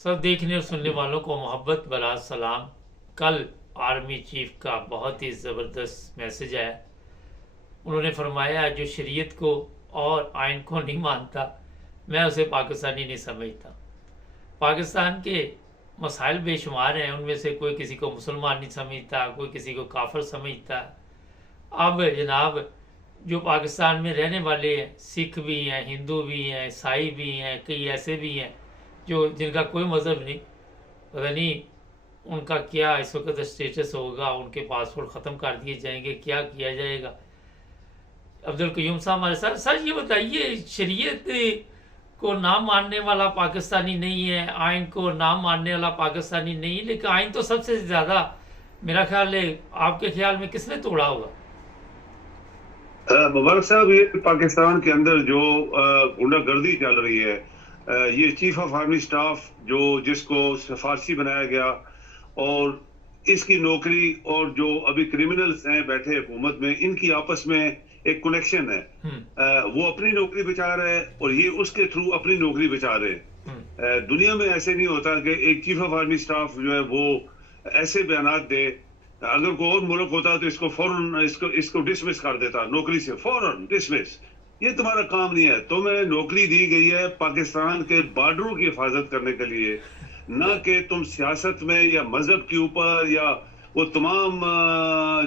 सब देखने और सुनने वालों को मोहब्बत भरा सलाम। कल आर्मी चीफ का बहुत ही ज़बरदस्त मैसेज आया। उन्होंने फरमाया जो शरीयत को और आइन को नहीं मानता मैं उसे पाकिस्तानी नहीं समझता। पाकिस्तान के मसाइल बेशुमार हैं, उनमें से कोई किसी को मुसलमान नहीं समझता, कोई किसी को काफिर समझता। अब जनाब जो पाकिस्तान में रहने वाले हैं, सिख भी हैं, हिंदू भी हैं, ईसाई भी हैं, कई ऐसे भी हैं जो जिनका कोई मज़हब नहीं, पता नहीं उनका क्या इस वक्त स्टेटस होगा, उनके पासपोर्ट ख़त्म कर दिए जाएंगे, क्या किया जाएगा। अब्दुल कयूम साहब हमारे साथ। सर ये बताइए, शरीयत को ना मानने वाला पाकिस्तानी नहीं है, आइन को ना मानने वाला पाकिस्तानी नहीं है, लेकिन आइन तो सबसे ज़्यादा मेरा ख्याल है, आपके ख्याल में किसने तोड़ा होगा? मुबारक साहब, ये पाकिस्तान के अंदर जो गुंडागर्दी चल रही है, ये चीफ ऑफ आर्मी स्टाफ जिसको सिफारशी बनाया गया और इसकी नौकरी और जो अभी क्रिमिनल्स हैं बैठे हुकूमत में, इनकी आपस में एक कनेक्शन है। वो अपनी नौकरी बचा रहे हैं और ये उसके थ्रू अपनी नौकरी बचा रहे हैं। दुनिया में ऐसे नहीं होता कि एक चीफ ऑफ आर्मी स्टाफ जो है वो ऐसे बयानात दे। अगर कोई और मुल्क होता तो इसको फौरन इसको डिसमिस कर देता, नौकरी से फौरन डिसमिस। ये तुम्हारा काम नहीं है। तुम्हें नौकरी दी गई है पाकिस्तान के बॉर्डरों की हिफाजत करने के लिए, ना कि तुम सियासत में या मजहब के ऊपर या वो तमाम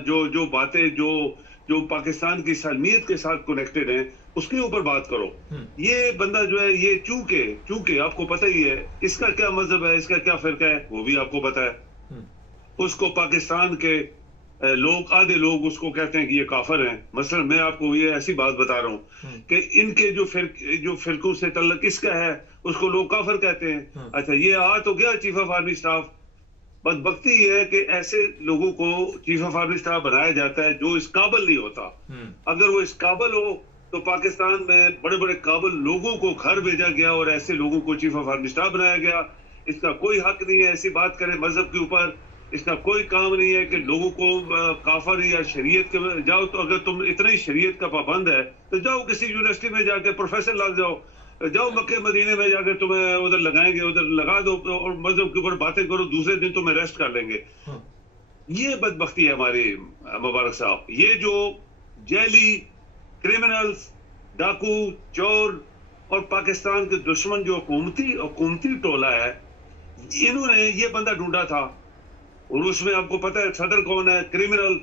जो बातें जो पाकिस्तान की सलमियत के साथ कनेक्टेड हैं उसके ऊपर बात करो। ये बंदा जो है ये चूंकि आपको पता ही है इसका क्या मजहब है, इसका क्या फिरका है, वो भी आपको पता है। उसको पाकिस्तान के आधे लोग उसको कहते हैं कि ये काफिर हैं। मसलन मैं आपको ये ऐसी बात बता रहा हूँ कि इनके जो फिरकों से तल्लक इसका है उसको लोग काफिर कहते हैं। अच्छा, ये आ तो गया चीफ ऑफ आर्मी स्टाफ। बदबख्ती ये है कि ऐसे लोगों को चीफ ऑफ आर्मी स्टाफ बनाया जाता है जो इस काबिल नहीं होता। अगर वो इस काबिल हो तो पाकिस्तान में बड़े बड़े काबिल लोगों को घर भेजा गया और ऐसे लोगों को चीफ ऑफ आर्मी स्टाफ बनाया गया। इसका कोई हक नहीं है ऐसी बात करे मजहब के ऊपर। इसका कोई काम नहीं है कि लोगों को काफिर या शरीयत के जाओ। तो अगर तुम इतना ही शरीयत का पाबंद है तो जाओ किसी यूनिवर्सिटी में जाके प्रोफेसर लग जाओ मक्के मदीने में जाकर तुम्हें उधर लगाएंगे, उधर लगा दो और मजहब के ऊपर बातें करो, दूसरे दिन तुम्हें अरेस्ट कर लेंगे। ये बदबख्ती है हमारी मुबारक साहब। ये जो जेली क्रिमिनल्स, डाकू, चोर और पाकिस्तान के दुश्मन जो हुकूमती टोला है, इन्होंने ये बंदा ढूंढा था और उसमें आपको पता है सदर कौन है। क्रिमिनल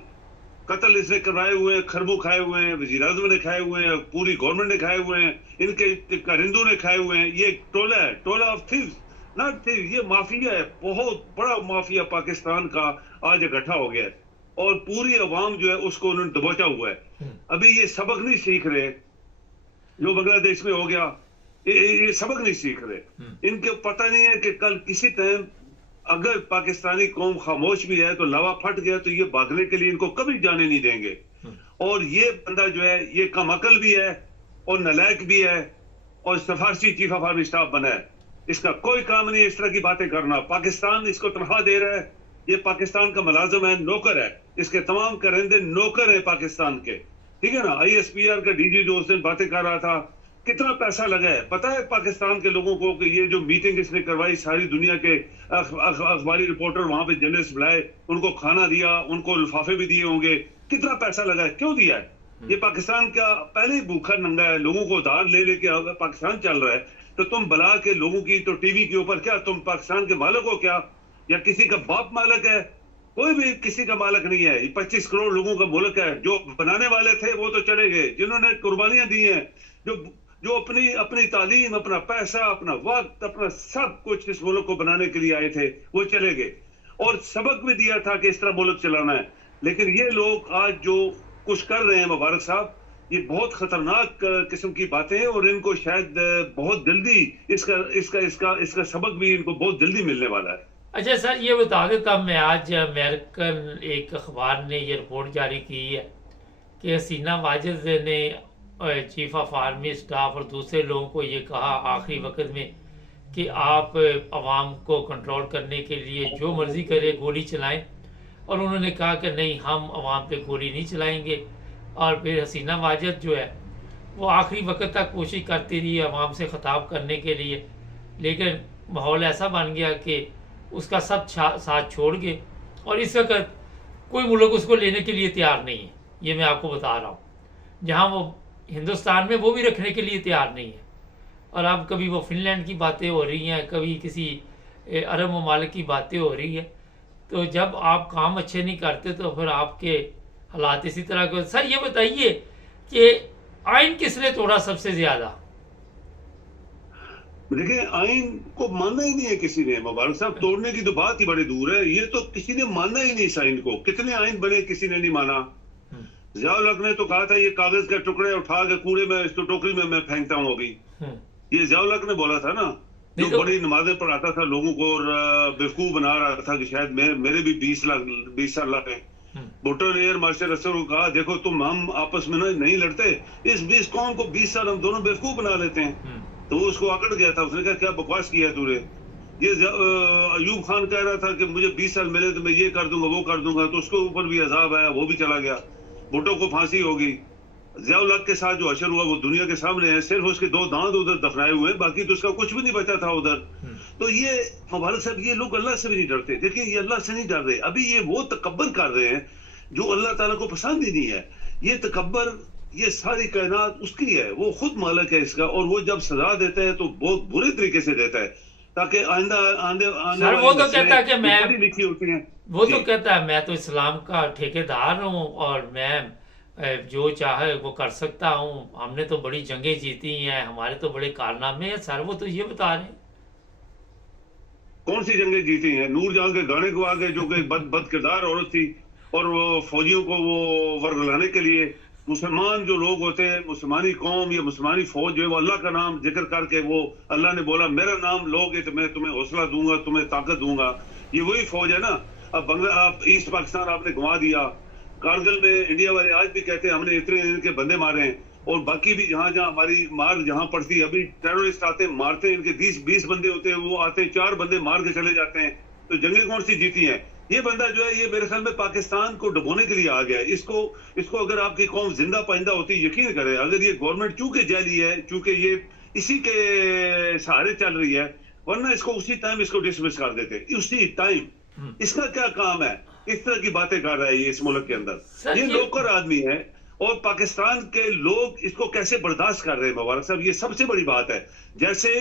कत्ल इसने करवाए हुए हैं, खरबू खाए हुए हैं, वजीर आजम ने खाए हुए हैं, पूरी गवर्नमेंट ने खाए हुए हैं, इनके करिंदों ने खाए हुए हैं। ये टोला है, टोला ऑफ थीव्स, नॉट थीव्स। ये माफिया है, बहुत बड़ा माफिया पाकिस्तान का आज इकट्ठा हो गया है और पूरी अवाम जो है उसको उन्होंने दबोचा हुआ है। अभी ये सबक नहीं सीख रहे जो बांग्लादेश में हो गया। ये सबक नहीं सीख रहे। इनके पता नहीं है कि कल किसी टाइम अगर पाकिस्तानी कौम खामोश भी है तो लवा फट गया तो ये भागने के लिए इनको कभी जाने नहीं देंगे। और ये बंदा जो है ये कम अकल भी है और नलायक भी है और सिफारशी चीफ ऑफ आर्मी स्टाफ बना है। इसका कोई काम नहीं है इस तरह की बातें करना। पाकिस्तान इसको तनख्वाह दे रहा है, ये पाकिस्तान का मुलाजिम है, नौकर है। इसके तमाम करिंदे नौकर है पाकिस्तान के, ठीक है ना। ISPR का DG जो उस दिन बातें कर रहा था, कितना पैसा लगा है पता है पाकिस्तान के लोगों को कि ये जो मीटिंग इसने करवाई, सारी दुनिया के अखबारी रिपोर्टर वहां पे जर्नलिस्ट बुलाए, उनको खाना दिया, उनको लिफाफे भी दिए होंगे। कितना पैसा लगा है, क्यों दिया है? ये पाकिस्तान का पहले ही भूखा नंगा है, लोगों को उधार ले लेके पाकिस्तान चल रहा है। तो तुम बुला के लोगों की तो टीवी के ऊपर क्या तुम पाकिस्तान के मालिक हो क्या, या किसी का बाप मालिक है? कोई भी किसी का मालिक नहीं है। 25 करोड़ लोगों का मुल्क है। जो बनाने वाले थे वो तो चले गए, जिन्होंने कुर्बानियां दी हैं, जो अपनी तालीम, अपना पैसा, अपना वक्त, अपना सब कुछ इस मुल्क को बनाने के लिए आए थे, वो चले गए और सबक भी दिया था कि इस तरह मुल्क चलाना है। लेकिन ये लोग आज जो कुछ कर रहे हैं मुबारक साहब, ये बहुत खतरनाक किस्म की बातें हैं और इनको शायद बहुत जल्दी इसका सबक भी इनको बहुत जल्दी मिलने वाला है। अच्छा सर, ये बता देता मैं, आज अमेरिकन एक अखबार ने ये रिपोर्ट जारी की है कि हसीना वाजिद ने चीफ ऑफ आर्मी स्टाफ और दूसरे लोगों को ये कहा आखिरी वक्त में कि आप आवाम को कंट्रोल करने के लिए जो मर्जी करे गोली चलाएं, और उन्होंने कहा कि नहीं, हम आवाम पे गोली नहीं चलाएंगे। और फिर हसीना वाजिद जो है वो आखिरी वक्त तक कोशिश करती रही आवाम से ख़िताब करने के लिए, लेकिन माहौल ऐसा बन गया कि उसका सब साथ छोड़ के, और इस वक्त कोई मुल्क उसको लेने के लिए तैयार नहीं है। ये मैं आपको बता रहा हूँ, जहाँ वो हिंदुस्तान में वो भी रखने के लिए तैयार नहीं है। और अब कभी वो फिनलैंड की बातें हो रही हैं, कभी किसी अरब ममालिक की बातें हो रही है। तो जब आप काम अच्छे नहीं करते तो फिर आपके हालात इसी तरह के। सर ये बताइए कि आइन किसने तोड़ा सबसे ज़्यादा? देखिए, आइन को मानना ही नहीं है किसी ने। मुबारक साहब, तोड़ने की तो बात ही बड़ी दूर है, ये तो किसी ने मानना ही नहीं इस आइन को। कितने आइन बने, किसी ने नहीं माना। ज़िया-उल हक ने तो कहा था ये कागज के टुकड़े उठा के कूड़े में, इस टोकरी में मैं फेंकता हूँ अभी। ये ज़िया-उल हक ने बोला था ना, जो तो बड़ी नमाजें पढ़ाता था लोगों को और बेवकूफ बना रहा था कि शायद मेरे भी 20 साल लगे। भुट्टो ने एयर मार्शल असर को कहा, देखो तुम हम आपस में नहीं लड़ते, इस 20 कौम को 20 साल हम दोनों बेवकूफ बना लेते हैं। तो वो उसको आकड़ गया था, उसने कहा क्या बकवास किया तूने। ये अयूब खान कह रहा था कि मुझे 20 साल मिले तो मैं ये कर दूंगा वो कर दूंगा, तो उसके ऊपर भी अजाब आया, वो भी चला गया। भुट्टो को फांसी होगी। ज़िया-उल हक के साथ जो अशर हुआ वो दुनिया के सामने है, सिर्फ उसके 2 दांत उधर दफनाए हुए हैं, बाकी तो उसका कुछ भी नहीं बचा था उधर। तो ये मुबारक साहब, ये लोग अल्लाह से भी नहीं डरते। देखिए, ये अल्लाह से नहीं डर रहे, अभी ये वो तकब्बर कर रहे हैं जो अल्लाह ताला को पसंद ही नहीं है। ये तकब्बर, ये सारी कायनात उसकी है, वो खुद मालिक है इसका, और वो जब सजा देता है तो बहुत बुरे तरीके से देता है, ताकि आइंदा आने वो तो कहता है कि मैं पढ़ी लिखी होती हैं। वो तो कहता है मैं तो इस्लाम का ठेकेदार हूँ और मैं जो चाहे वो कर सकता हूँ, हमने तो बड़ी जंगें जीती हैं, हमारे तो बड़े कारनामे हैं। सर वो तो ये बता रहे हैं। कौन सी जंगें जीती हैं? नूरजहां के गाने को आगे, जो कि बद किरदार औरत थी, और वो फौजियों को वो वर्गलाने के लिए मुसलमान जो लोग होते हैं, मुसलमानी कौम या मुसलमानी फौज जो है, वो अल्लाह का नाम जिक्र करके, वो अल्लाह ने बोला मेरा नाम लोगे तो मैं तुम्हें हौसला दूंगा, तुम्हें ताकत दूंगा। ये वही फौज है ना। अब आप ईस्ट पाकिस्तान आपने गंवा दिया। कारगिल में इंडिया वाले आज भी कहते हैं हमने इतने इनके बंदे मारे हैं, और बाकी भी जहां जहां हमारी मार जहां पड़ती है, अभी टेररिस्ट आते हैं, मारते हैं, इनके 20 बंदे होते हैं, वो आते हैं 4 बंदे मार के चले जाते हैं। तो जंगें कौन सी जीती हैं? ये बंदा जो है, ये मेरे ख्याल में पाकिस्तान को डुबोने के लिए आ गया है। इसको अगर आपकी कौम जिंदा पाइंदा होती, यकीन करें, अगर ये गवर्नमेंट चूंकि जाली है, चूंकि ये इसी के सहारे चल रही है, वरना इसको उसी टाइम इसको डिसमिस कर देते, उसी टाइम। इसका क्या काम है? इस तरह की बातें कर रहा है ये इस मुल्क के अंदर। ये नौकर आदमी है, और पाकिस्तान के लोग इसको कैसे बर्दाश्त कर रहे हैं मुबारक साहब, ये सबसे बड़ी बात है। जैसे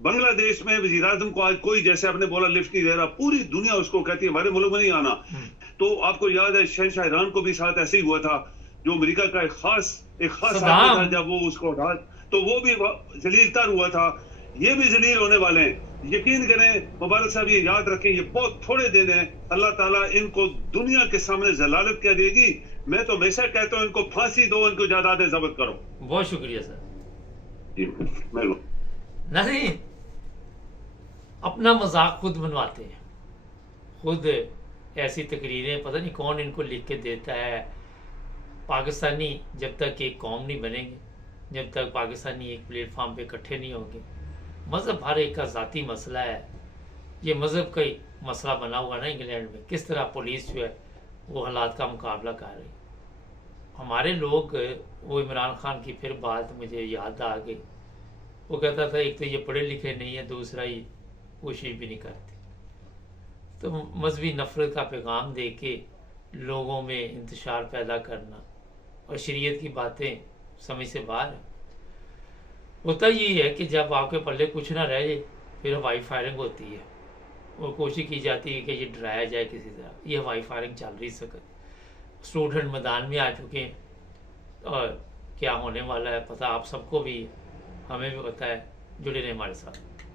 बांग्लादेश में वजीर आजम को आज कोई, जैसे आपने बोला, लिफ्ट नहीं दे रहा, पूरी दुनिया उसको कहती है हमारे मुल्क में नहीं आना। तो आपको याद है शहंशाह ईरान को भी साथ ऐसे ही हुआ था, जो अमेरिका का एक खास आदमी था, जब वो उसको उठा तो वो भी जलील तर हुआ था। ये भी जलील होने वाले हैं, यकीन करें मुबारक साहब, ये याद रखें, ये बहुत थोड़े दिन है, अल्लाह ताला इनको दुनिया के सामने जलालत क्या देगी। मैं तो हमेशा कहता हूँ इनको फांसी दो, इनको जायदादें जब्त करो। बहुत शुक्रिया सर जी। नहीं, अपना मजाक खुद बनवाते हैं, खुद ऐसी तकरीरें, पता नहीं कौन इनको लिख के देता है। पाकिस्तानी जब तक एक कौम नहीं बनेंगे, जब तक पाकिस्तानी एक प्लेटफार्म पे इकट्ठे नहीं होंगे, मज़हब हर एक का ज़ाती मसला है। ये मज़हब का ही मसला बना हुआ ना इंग्लैंड में, किस तरह पुलिस जो है वो हालात का मुकाबला कर रही। हमारे लोग, वो इमरान खान की फिर बात मुझे याद आ गई, वो कहता था एक तो ये पढ़े लिखे नहीं है, दूसरा ही कोशिश भी नहीं करते। तो मजहबी नफरत का पैगाम दे के लोगों में इंतशार पैदा करना और शरीयत की बातें समझ से बाहर है। होता यही है कि जब आपके पल्ले कुछ ना रह जाए, फिर हवाई फायरिंग होती है, और कोशिश की जाती है कि ये डराया जाए किसी तरह। ये हवाई फायरिंग चल रही सकती, स्टूडेंट मैदान में आ चुके हैं, और क्या होने वाला है पता आप सबको भी, हमें भी पता है। जुड़े रहे हमारे साथ।